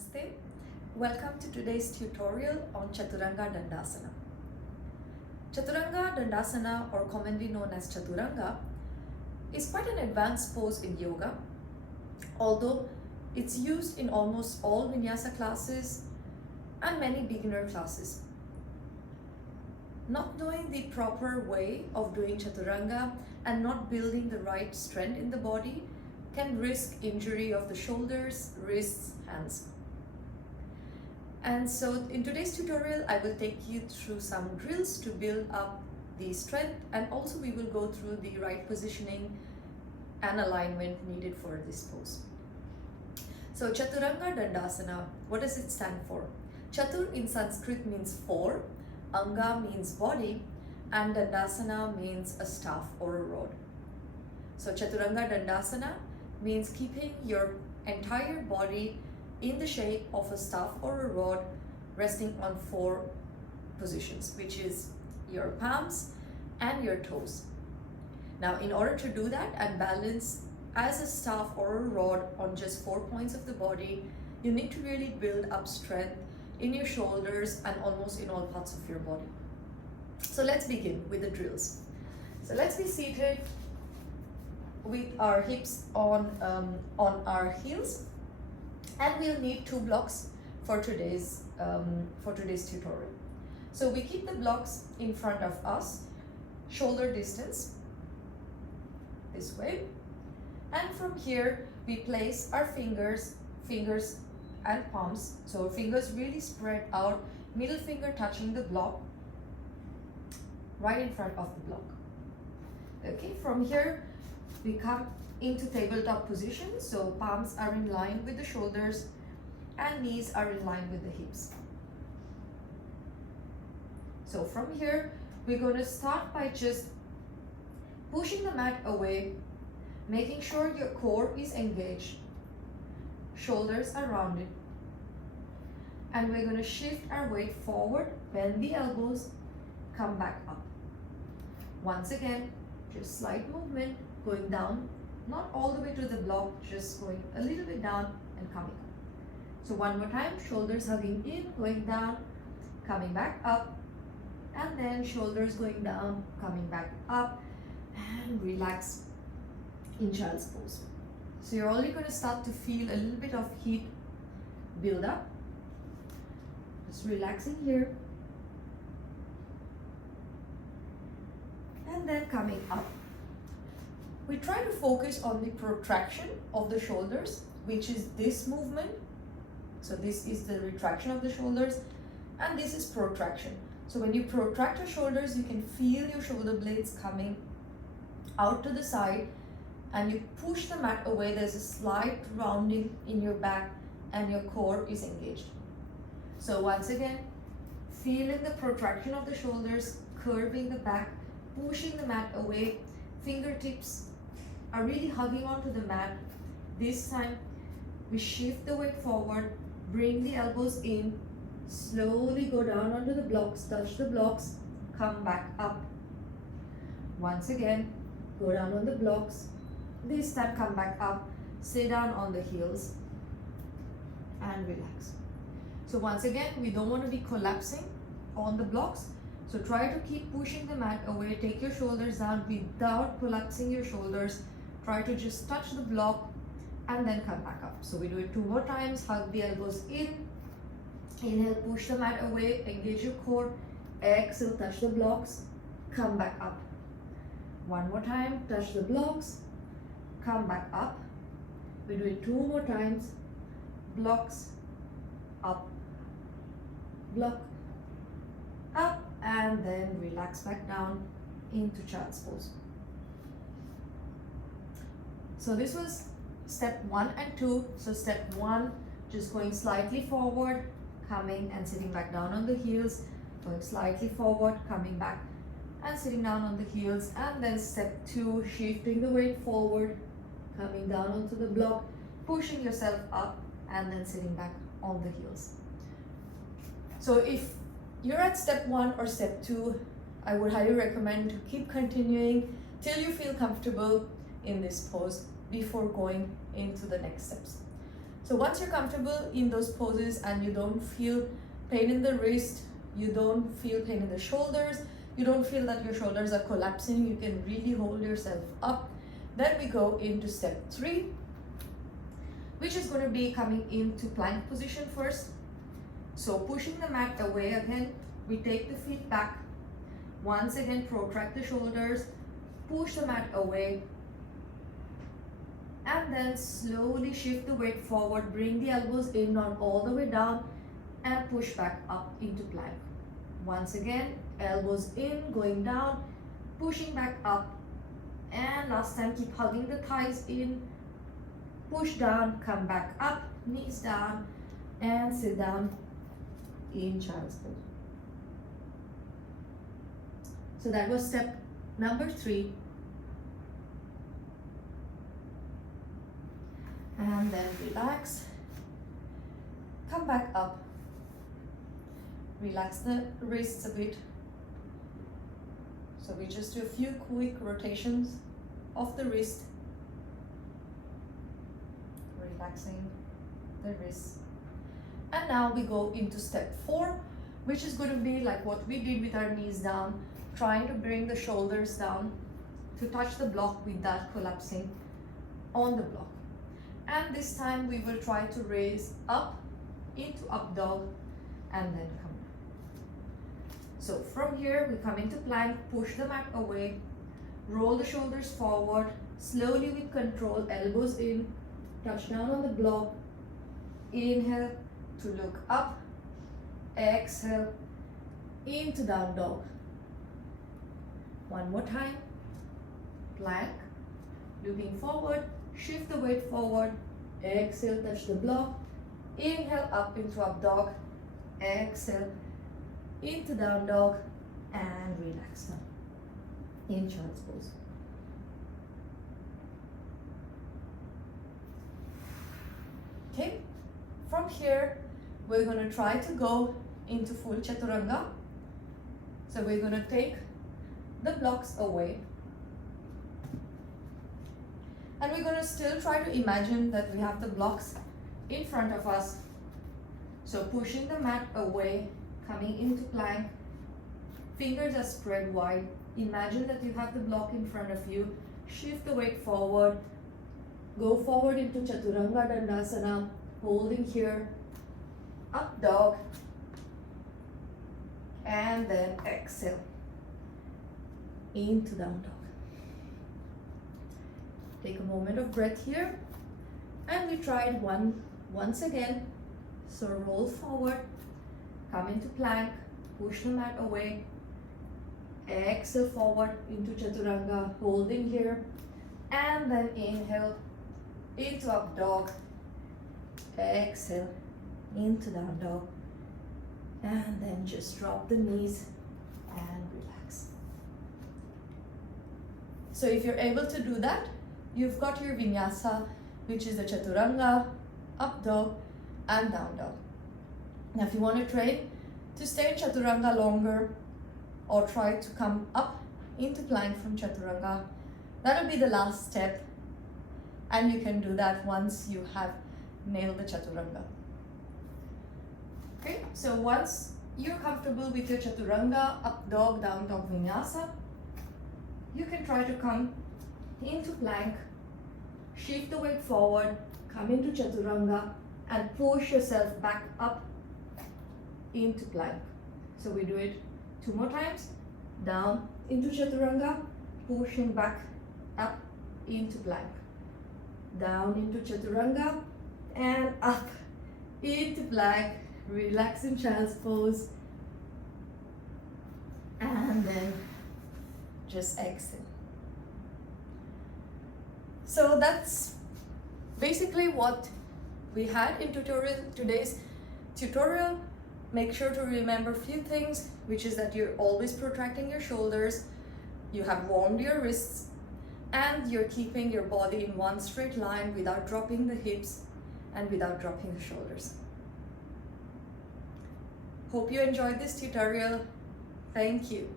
Namaste. Welcome to today's tutorial on Chaturanga Dandasana. Chaturanga Dandasana, or commonly known as Chaturanga, is quite an advanced pose in yoga, although it's used in almost all vinyasa classes and many beginner classes. Not knowing the proper way of doing Chaturanga and not building the right strength in the body can risk injury of the shoulders, wrists, hands. And so in today's tutorial, I will take you through some drills to build up the strength, and also we will go through the right positioning and alignment needed for this pose. So Chaturanga Dandasana, what does it stand for? Chatur in Sanskrit means four, Anga means body, and Dandasana means a staff or a rod. So Chaturanga Dandasana means keeping your entire body in the shape of a staff or a rod, resting on four positions, which is your palms and your toes. Now, in order to do that and balance as a staff or a rod on just 4 points of the body, you need to really build up strength in your shoulders and almost in all parts of your body. So let's begin with the drills. So let's be seated with our hips on our heels, and we'll need two blocks for today's tutorial. So we keep the blocks in front of us, shoulder distance, this way, and from here we place our fingers and palms. So fingers really spread out, middle finger touching the block, right in front of the block. Okay, from here we come into tabletop position, so palms are in line with the shoulders and knees are in line with the hips. So from here, we're going to start by just pushing the mat away, making sure your core is engaged, shoulders are rounded, and we're going to shift our weight forward, bend the elbows, come back up. Once again, just slight movement, going down, not all the way to the block, just going a little bit down and coming up. So one more time, shoulders hugging in, going down, coming back up, and then shoulders going down, coming back up, and relax in child's pose. So you're already going to start to feel a little bit of heat build up. Just relaxing here, and then coming up. We try to focus on the protraction of the shoulders, which is this movement. So this is the retraction of the shoulders, and this is protraction. So when you protract your shoulders, you can feel your shoulder blades coming out to the side, and you push the mat away. There's a slight rounding in your back and your core is engaged. So once again, feeling the protraction of the shoulders, curving the back, pushing the mat away, fingertips are really hugging onto the mat. This time we shift the weight forward, bring the elbows in, slowly go down onto the blocks, touch the blocks, come back up. Once again, go down on the blocks, this time come back up, stay down on the heels and relax. So once again, we don't want to be collapsing on the blocks. So try to keep pushing the mat away, take your shoulders down without collapsing your shoulders. Try to just touch the block and then come back up. So we do it two more times, hug the elbows in, inhale, push the mat away, engage your core, exhale, touch the blocks, come back up. One more time, touch the blocks, come back up. We do it two more times, blocks, up, block, up, and then relax back down into child's pose. So this was step 1 and 2. So step 1, just going slightly forward, coming and sitting back down on the heels, going slightly forward, coming back and sitting down on the heels. And then step 2, shifting the weight forward, coming down onto the block, pushing yourself up, and then sitting back on the heels. So if you're at step 1 or step 2, I would highly recommend to keep continuing till you feel comfortable in this pose before going into the next steps. So once you're comfortable in those poses and you don't feel pain in the wrist, you don't feel pain in the shoulders, you don't feel that your shoulders are collapsing, you can really hold yourself up. Then we go into step 3, which is going to be coming into plank position first. So pushing the mat away again, we take the feet back. Once again, protract the shoulders, push the mat away, and then slowly shift the weight forward, bring the elbows in, not all the way down, and push back up into plank. Once again, elbows in, going down, pushing back up, and last time keep hugging the thighs in, push down, come back up, knees down, and sit down in child's pose. So that was step number 3. And then relax, come back up, relax the wrists a bit. So we just do a few quick rotations of the wrist, relaxing the wrists. And now we go into step 4, which is going to be like what we did with our knees down, trying to bring the shoulders down to touch the block without collapsing on the block. And this time we will try to raise up into up dog and then come back. So from here we come into plank, push the mat away, roll the shoulders forward, slowly with control, elbows in, touch down on the block, inhale to look up, exhale into down dog. One more time, plank, looking forward, shift the weight forward, exhale, touch the block, inhale up into up dog, exhale into down dog, and relax down in child's pose. Okay, from here we're going to try to go into full Chaturanga. So we're going to take the blocks away, and we're going to still try to imagine that we have the blocks in front of us. So pushing the mat away, coming into plank, fingers are spread wide. Imagine that you have the block in front of you. Shift the weight forward, go forward into Chaturanga Dandasana, holding here, up dog, and then exhale into down dog. Take a moment of breath here, and we tried once again. So roll forward, come into plank, push the mat away, exhale forward into Chaturanga, holding here, and then inhale into up dog, exhale into down dog, and then just drop the knees and relax. So if you're able to do that, you've got your vinyasa, which is the Chaturanga, up dog, and down dog. Now if you want to train to stay in Chaturanga longer, or try to come up into plank from Chaturanga, that'll be the last step, and you can do that once you have nailed the Chaturanga. Okay, so once you're comfortable with your Chaturanga, up dog, down dog vinyasa, you can try to come into plank, shift the weight forward, come into Chaturanga, and push yourself back up into plank. So we do it 2 more times. Down into Chaturanga, pushing back up into plank. Down into Chaturanga, and up into plank. Relax in child's pose, and then just exhale. So that's basically what we had in today's tutorial. Make sure to remember a few things, which is that you're always protracting your shoulders, you have warmed your wrists, and you're keeping your body in one straight line without dropping the hips and without dropping the shoulders. Hope you enjoyed this tutorial. Thank you.